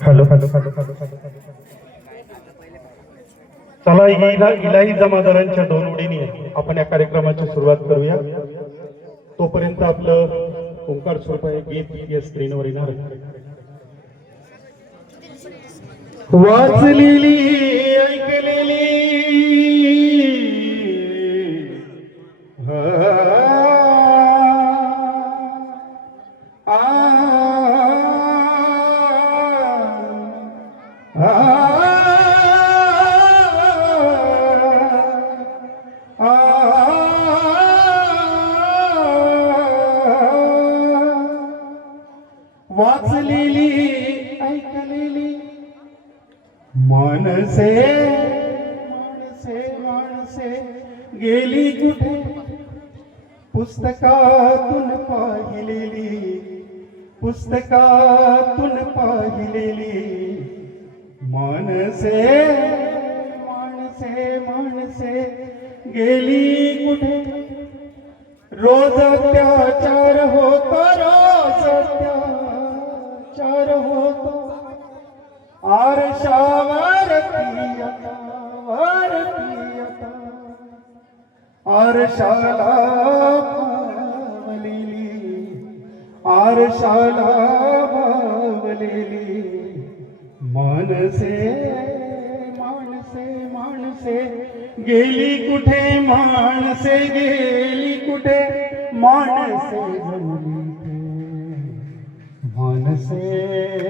Hello hello hello hello चला इलाही जमादारांच्या दोन उडीने आपण या कार्यक्रमाची सुरुवात करूया. तोपर्यंत आपलं ओंकार स्वरूपाय गीत या स्क्रीनवर येणार वाचलेली ऐकलेली आ, आ, आ, वाचलेली ऐकलेली। मानसे माणसे माणसे गेली कुठे? पुस्तकातून पाहिलेली पुस्तकातून पाहिलेली। माणसे माणसे गेली कुठे? रोज अत्याचार होतो आरशावरती वरती आरशाला भावलेली आरशाला भावलेली माणसे माणसे माणसे गेली कुठे माणसे गेली कुठे माणसे? माणसे